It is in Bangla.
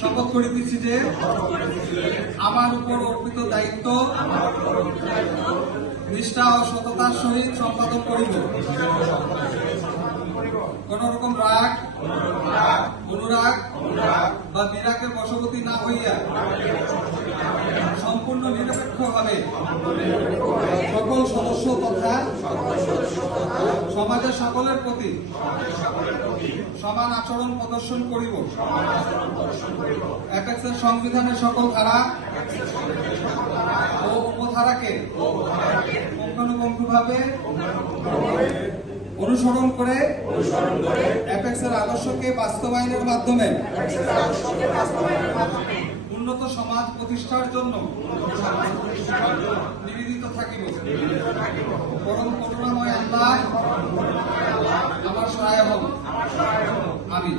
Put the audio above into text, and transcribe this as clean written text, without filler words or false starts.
শপথ করিতেছি যে আমার উপর অর্পিত দায়িত্ব নিষ্ঠা ও সততার সহিত সম্পাদন করিব। কোন রকম রাগ, অনুরাগ বা বিরাগের বশবর্তী না হইয়া সম্পূর্ণ নিরপেক্ষভাবে সকল সদস্য তথা সমাজের সকলের প্রতি সমান আচরণ প্রদর্শন করিব। অ্যাপেক্সের সংবিধানের সকল ধারা ও উপধারাকে পুঙ্খানুপুঙ্খভাবে অনুসরণ করে অ্যাপেক্সের আদর্শকে বাস্তবায়নের মাধ্যমে উন্নত সমাজ প্রতিষ্ঠার জন্য নিবেদিত থাকিব। পরম করুণাময় আল্লাহ আমার সহায় হন। আমিন।